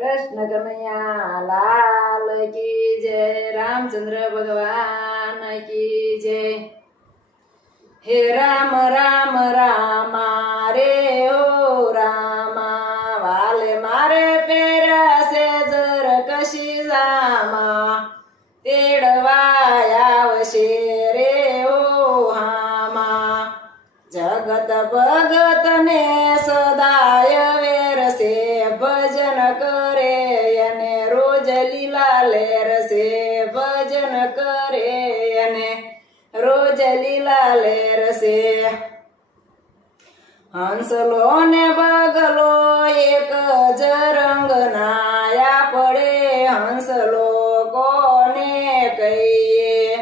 कृष्ण कन्हैया लाल की जय रामचंद्र भगवान की जय। हे राम राम रामा रे ओ रामा वाले मारे पेरासे जर कशी जामा। तेडवायावशे रे ओ हामा। जगत भगत રોજ લીલા લેરસે ભજન કરે અને રોજ લીલા લેરસે હંસલો ને બગલો એક જ રંગ નાયા પડે હંસલો કોને કહીએ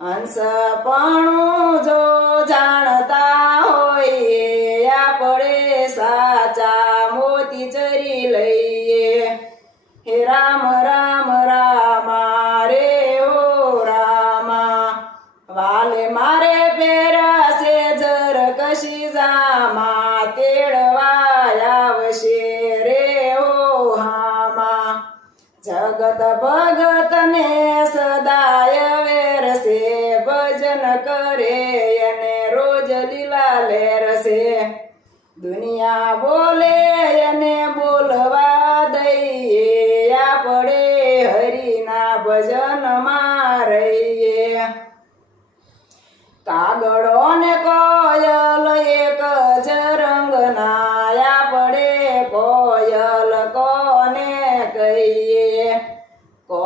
હંસ પણ જો જાણતા હોય આપણે સાચા મોતી ચરી લઈએ वाले मारे पेरासे जर कशी जामा तेडवायावशे रे ओ हामा. जगत भगतने सदाय वेरसे भजन करे यने रोज लिलाले रसे. दुनिया बोले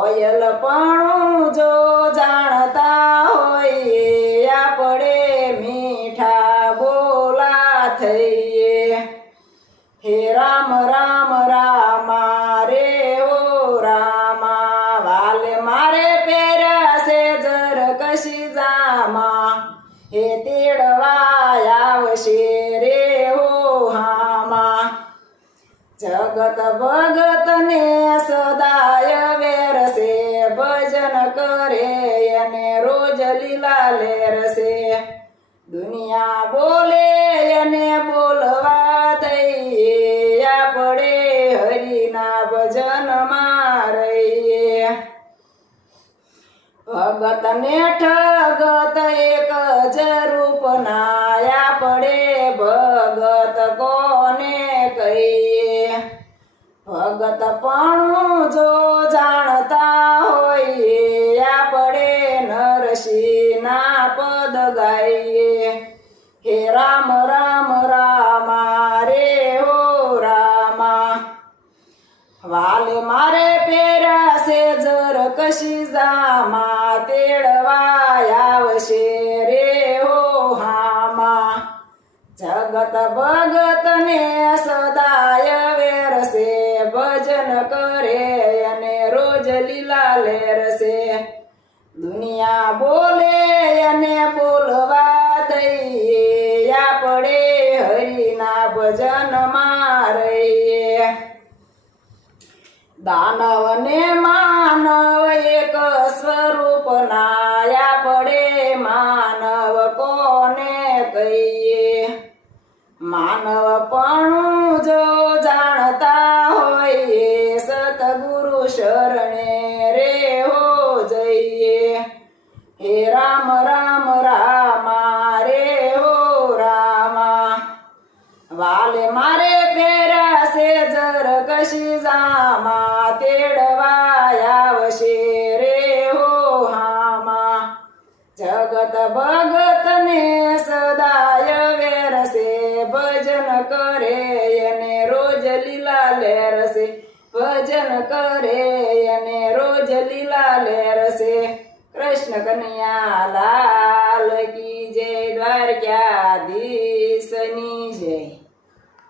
કોયલ પણ જો જાણતા હોઈએ આપણે મીઠા બોલા થઈએ. હે રામ રામ જગત ભગત ને સદાય વેરસે, ભજન કરે અને રોજ લીલા લેરસે. દુનિયા બોલે અને બોલવા દઈએ, આપણે હરિના ભજન મારે ભગત ને ઠગત એક જ રૂપ નાયા પડે ભગત કોને કહીએ? ભગત પણ જો જાણતા હોઈએ આપણે નરસિંહ ના પદ ગાઈએ હે રામ રામ રામા રે હો રામા વાલે મારે પેરાશે જર કશી જામા તેડવાય આવશે રે હો હામા જગત ભગત ને લીલા લેરસે દુનિયા બોલે અને બોલવા દઈએ. આપણે હરિના ભજનમાં રહીએ. દાનવ ને માનવ એક સ્વરૂપ નાયા પડે માનવ કોને કહીએ? માનવ પણ જો જાણતા હોય સતગુરુ શરણે જર કશી જામા તેડવાય આવશે રે હો હામા. જગત ભગત ને સદાય વેરસે, ભજન કરે એને રોજ લીલા લેરસે. ભજન કરે એને રોજ લીલા લેરસે. કૃષ્ણ કનૈયા લાલ કી જય દ્વારકાધીશની જય.